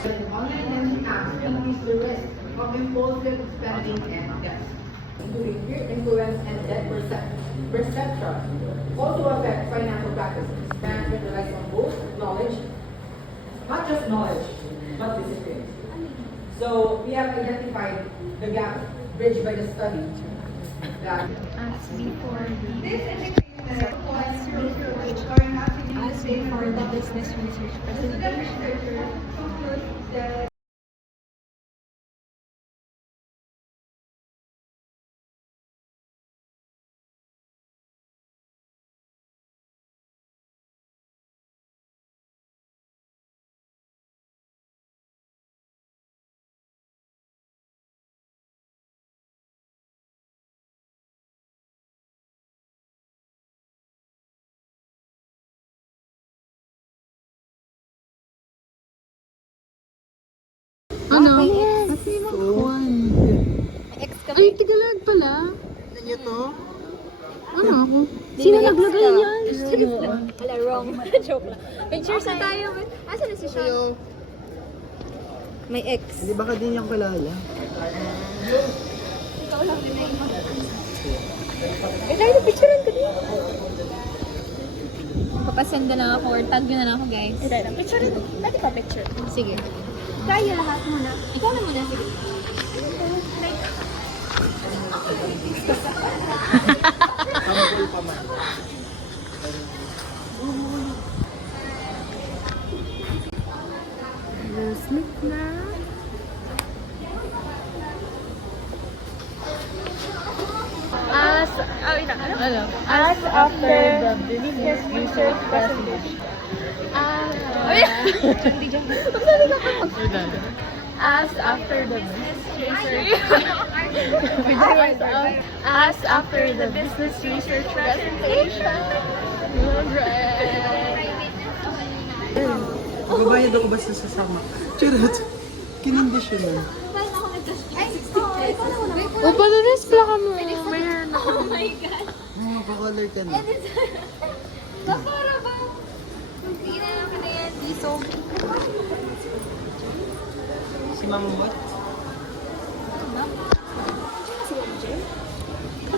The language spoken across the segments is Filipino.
Online lending apps increase the risk of impulsive spending and debt, including peer influence and debt perception. Also affect financial practices. Management relies on both knowledge, not just knowledge, but discipline. So we have identified the gap bridged by the study that As before This education was research or not as before the business research presentation. concludes that Ano? Ay, tigalag pala. Ano to? Ano ako? Sino naglagay yan? Wala, wrong. Joke lang. Pictures na tayo. Asa na si Sean? May ex. Hindi baka din yung kilala. Ikaw lang din na yung eh, tayo na picturean ko din. Papasend na lang ako or tag nyo na lang ako, guys. Eh, tayo na. Picturean ko. Dati pa picture. Sige. Kaya lahat muna. Ikaw na muna, sige. Sleep na. As after the business research presentation. As after the business research as after the business research presentation. Magbabayad ako basta sa sama. Charot. Kinondisyon na. O, panalis pala ka mo. Mayroon ako. Oh my God. Makakolor ka na. Para ba? Hindi na lang ka na yan. Di so. Si Mama mo?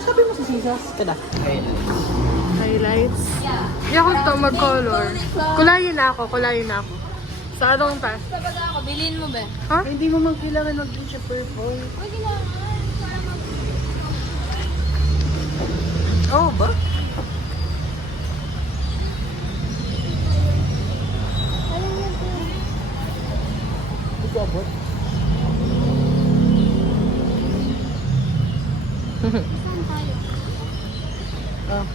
Sabi mo sa sisas ka na. Highlights. Hindi ako ito mag-color. Kulayin na ako. Sa anong pa? Sabi ako, bilhin mo ba? Ha? Ay, hindi mo man kailangan mag-din siya purple. Huwag kailangan. Para mag... Oo ba? Ito abot? Ah.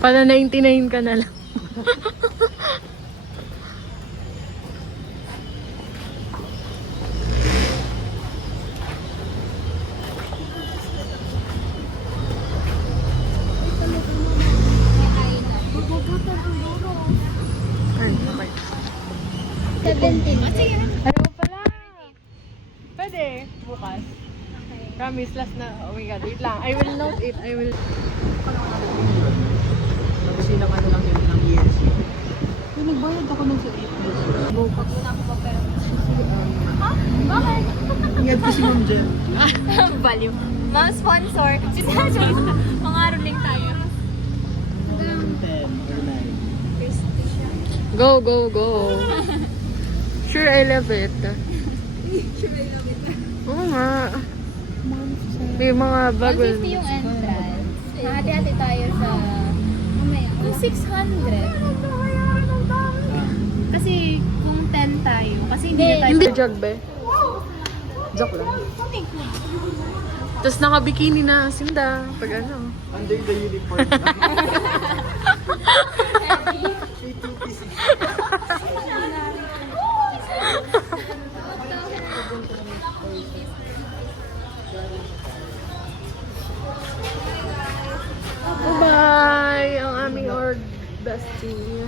Para 99 ka na lang. Ay, okay. 17. Ano pala? Pwede, bukas. Promise, last na. Oh my God, wait lang. I will note it. Tapos yun ang ano lang yun ng years. Yung nagbayad ako ng sa 8 days. Bukas. Ha? Bakit? Ingad ko si Ma'am Jen. Value. Mga sponsor. Si Sajo. Mga ruling tayo. 10 or 9. Go, go, go. Sure, I love it. Oo nga. May mga bago. 150 yung entrance. Hati-hati tayo sa... Yung 600. Kasi kung 10 tayo. Kasi hindi na tayo... Hindi jog, be. Joke lang. Tapos naka-bikini na Sinda. Pag ano. Under the uniform. Bye! Ang aming org bestie.